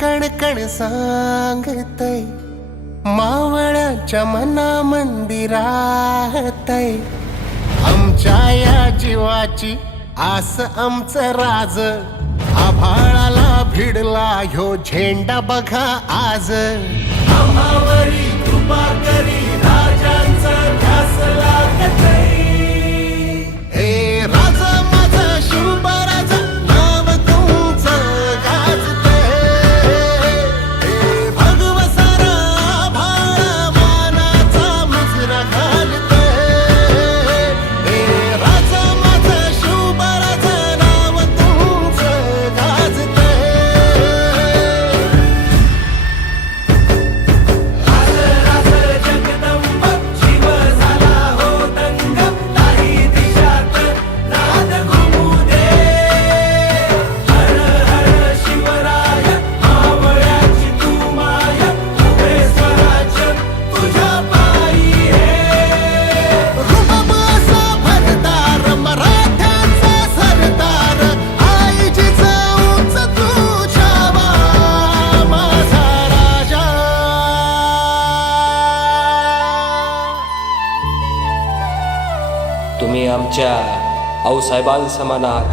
कणकण सांगतय, मावळ्याच्या मना मंदिरातय, आमच्या या जीवाची आस आमचं राज, आभाळाला भिडला ह्यो झेंडा बघा आज, आम्हावरी कृपा करी राजांचं ध्यास लागतय, हे राजा माझं शुभ राजा नाव तुमचं गाजतय, हे भगव सारा आभाळ मानाचा मुजरा घालतय, हे राजा माझं शुभ राजा नाव तुमचं गाजतय, राज जगदंब शिव झाला हो दंग, ताही दिशात नाद घुमू दे, हर हर शिवराय मावळ्याची तू माय, उभे स्वराज्य तुझ्या पायी हे, रुबाब असा भरदार मराठ्यांचा सरदार, आई जिजाऊंचा तुझ्यावा माझा राजा. तुम्ही आमच्या आऊसाहेबांसमान आहात.